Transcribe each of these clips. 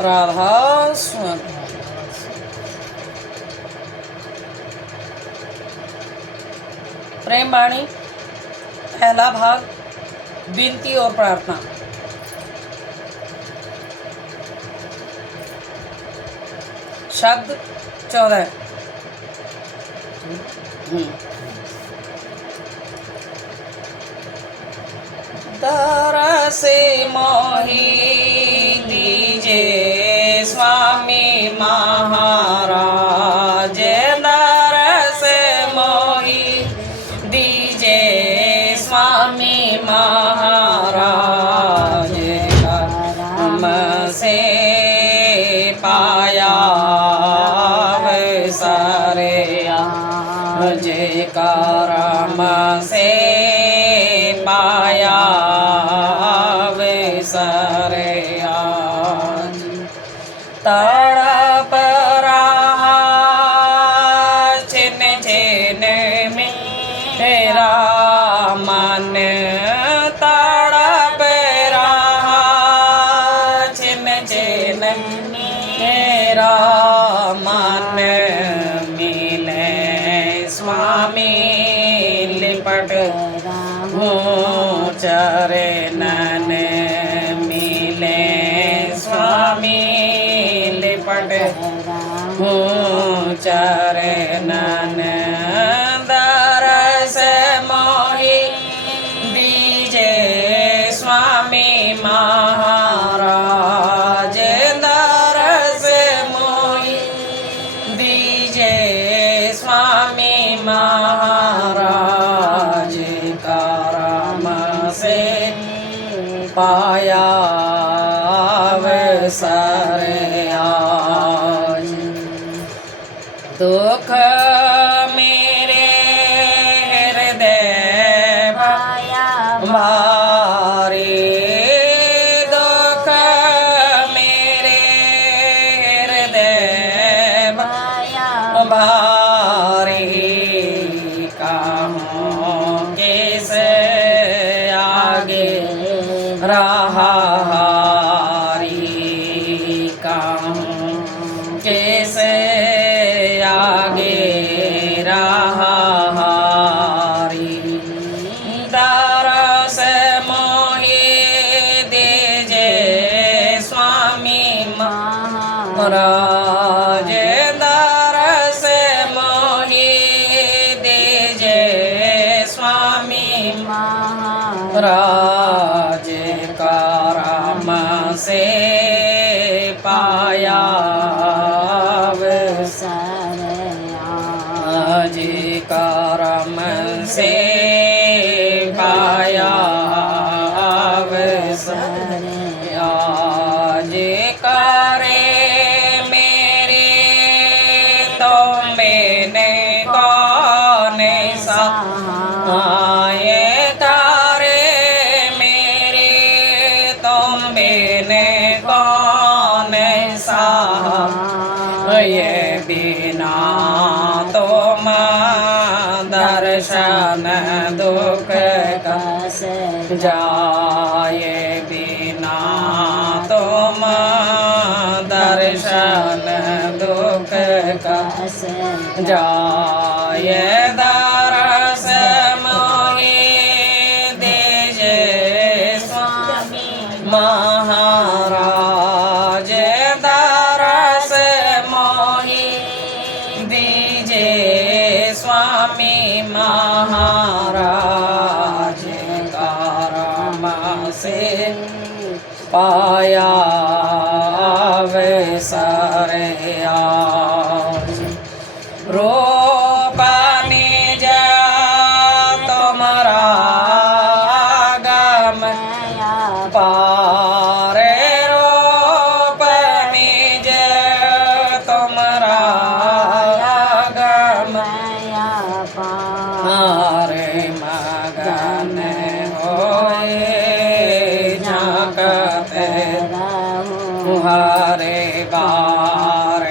राधा स्वामी। प्रेम वाणी पहला भाग, विनती और प्रार्थना। शब्द 14। दरस मोहि दीजे स्वामी महाराज, दरस मोहि दीजे स्वामी महाराज, हमसे पाया सारे जयकार से पाया वे सारे तड़प रहा छिन छिन मेरा मन, तड़प रहा छिन छिन मेरा मन, मिले स्वामी लिपट चरणन, मिले स्वामी लिपट चरणन, दरस मोहि दीजे स्वामी महाराज, दरस मोहि दीजे स्वामी महाराज, करम से पाया अवसर आज, दुख मेरे हृदय भारी, दुख मेरे हृदय भारी, कहूँ किस आगे रहा हारी, कहूँ किस आगे रहा हारी, दरस मोहि दीजे स्वामी महाराज, दरस मोहि दीजे स्वामी महाराज, करम से पाया आज, करम से पाया आज, करे मेरे तो मैंने कौन सा आए, करे मेरे तो मैंने कौन सा, ये बिना तुम दर्शन दुख का जाए, बिना तुम दर्शन दुख का जाए, दरस मोहि दीजे स्वामी महाराज, दरस मोहि दीजे स्वामी महाराज, करम से पाया अवसर आज, रूप निज तुम्हारा गम पारे, रूप निज तुम्हारा गम पारे, मगन होए झांकते हरे बार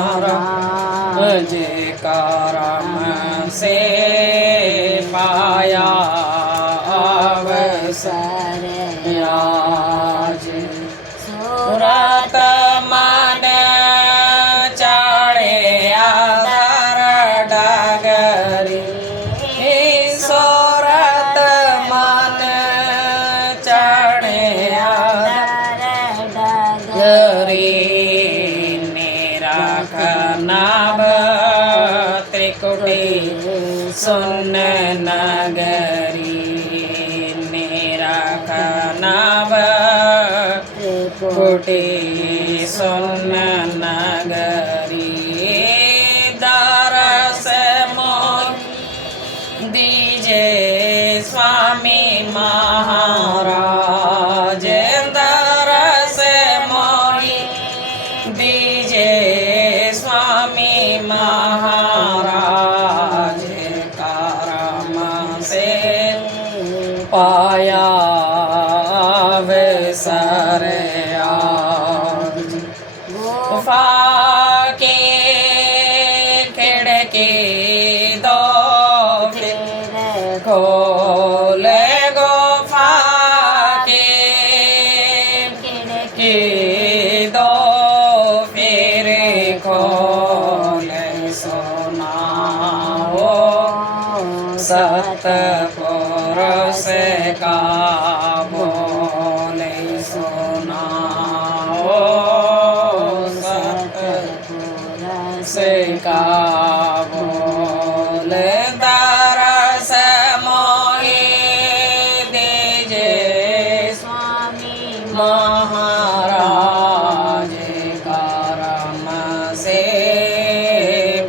महाराज का राम से पाया अवसर आज। सुरत मन चाड़े आधार डगरी, सुरत मन चाड़े आधार डगरी, निराखनाभ त्रिकुटी सुन नगरी, निराखनाभ त्रिकुटी सुन नगरी, दरस मोहि दीजे स्वामी महाराज, दरस मोहि दीजे स्वामी महाराज का राम से पाया अवसर आज। गुफा के खिड़की दो फिर खोले, गुफा के खिड़की दो फिर खोले, सुनाओ सतपुरुष का बोले, सुनाओ सतपुरुष का बोले, दरस मोहि दीजे स्वामी महाराज का राम से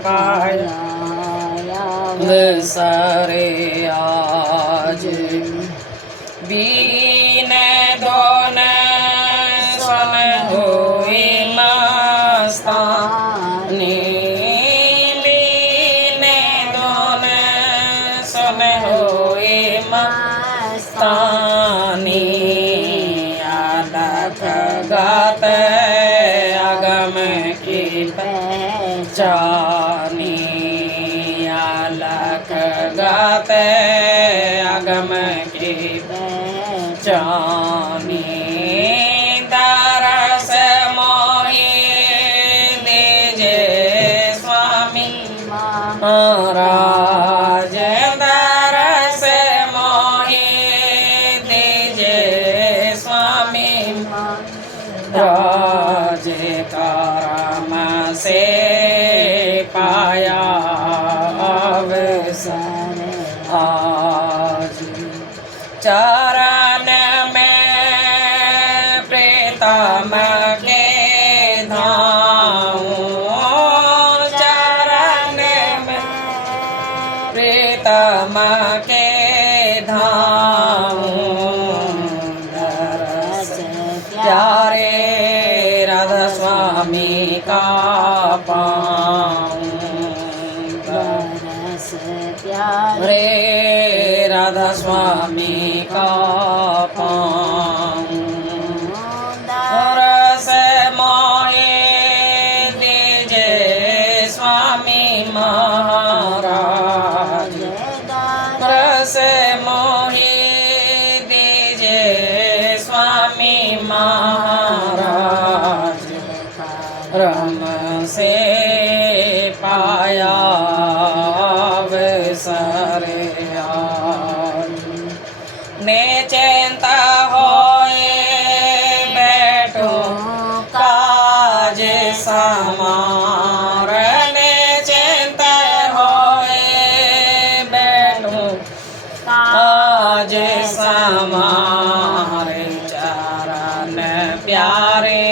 पाया अवसर आज। बीन दोन सुन हुई मस्तानी, बीन दोन सुन हुई मस्तानी, अलख गात अगम की पहचानी, अलख गात अगम की पहचानी, दरस मोहि दीजे स्वामी महाराज, दरस मोहि दीजे स्वामी महाराज का राम से पाया अवसर आज। चरण में प्रीतम के धाऊं, चरण में प्रीतम के धाऊं, दरस प्यारे राधा स्वामी का पाऊं, दरस प्यारे राधा स्वामी का पाऊं, दरस मोहि दीजे स्वामी महाराज, दरस मोहि दीजे स्वामी महाराज, राम से पाया अवसर आज। निश्चिंत होए बैठो काज समार, निश्चिंत होए बैठो काज समार, चरण प्यारे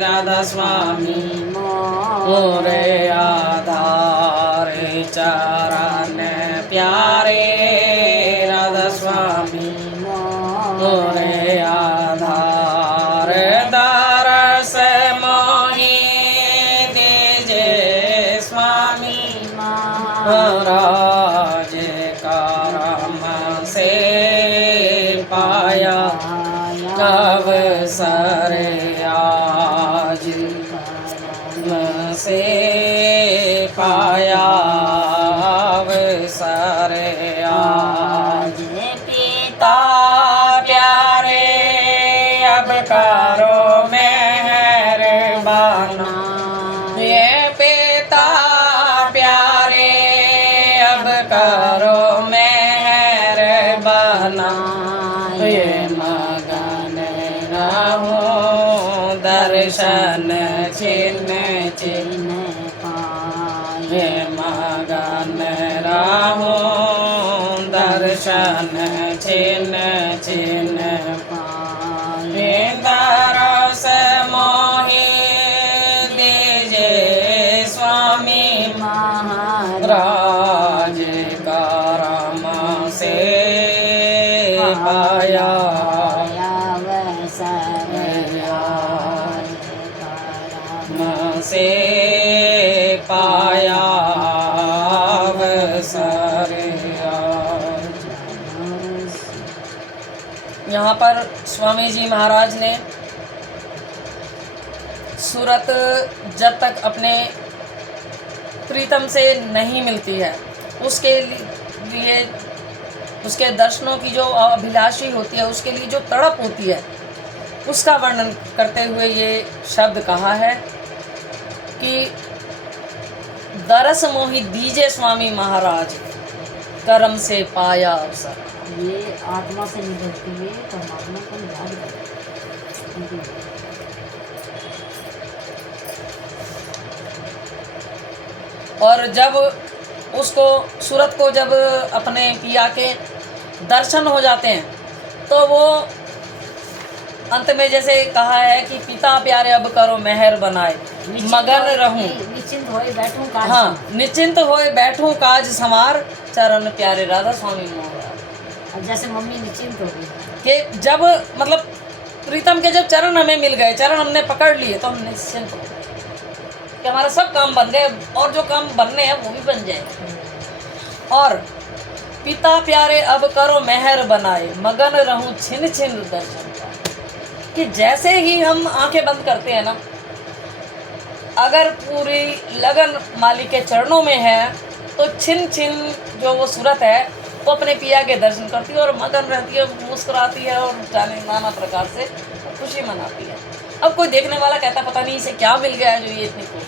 राधा स्वामी मोरे आधार, चरण प्यारे राधा स्वामी मोरे आधार, दरस मोहि दीजे स्वामी महाराज का राम से पाया अवसर आज। से पाया अवसर आज। पिता प्यारे अब करो मेहरबाना, ये पिता प्यारे अब करो मेहरबाना, ये मगन रहूं दर्शन चिन्ह चिन्ह पाए, ये मगन रहूं दर्शन चिन्ह चिन्ह पाए। दरस मोहि दीजे स्वामी महाराज करम से पाया से पाया अवसर आज। यहाँ पर स्वामी जी महाराज ने सूरत जब तक अपने प्रीतम से नहीं मिलती है उसके लिए, उसके दर्शनों की जो अभिलाषी होती है, उसके लिए जो तड़प होती है, उसका वर्णन करते हुए ये शब्द कहा है कि दरस मोहि दीजे स्वामी महाराज करम से पाया अवसर। ये आत्मा से निकलती है, परमात्मा को याद करती है। और जब उसको सूरत को जब अपने पिया के दर्शन हो जाते हैं तो वो अंत में जैसे कहा है कि पिता प्यारे अब करो मेहर बनाए, मगन रहूं निश्चिंत होए बैठूं काज, हाँ निश्चिंत होए बैठूं काज समार, चरण प्यारे राधा स्वामी महाराज। अब जैसे मम्मी निश्चिंत हो गई कि जब मतलब प्रीतम के जब चरण हमें मिल गए, चरण हमने पकड़ लिए, तो हम निश्चिंत हो गए कि हमारा सब काम बन गए, और जो काम बनने हैं वो भी बन जाए। और पिता प्यारे अब करो मेहर बनाए, मगन रहूं छिन छिन दर्शन का, कि जैसे ही हम आंखें बंद करते हैं ना, अगर पूरी लगन मालिक के चरणों में है तो छिन छिन जो वो सूरत है वो अपने पिया के दर्शन करती है और मगन रहती है, मुस्कुराती है और जाने नाना प्रकार से खुशी मनाती है। अब कोई देखने वाला कहता पता नहीं इसे क्या मिल गया है जो ये इतनी खुश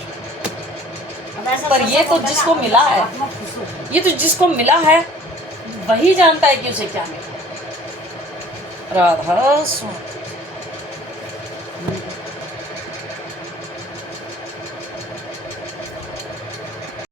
है, पर ये तो जिसको मिला है, ये तो जिसको मिला है वही जानता है कि उसे क्या मिला। राधा स्वामी।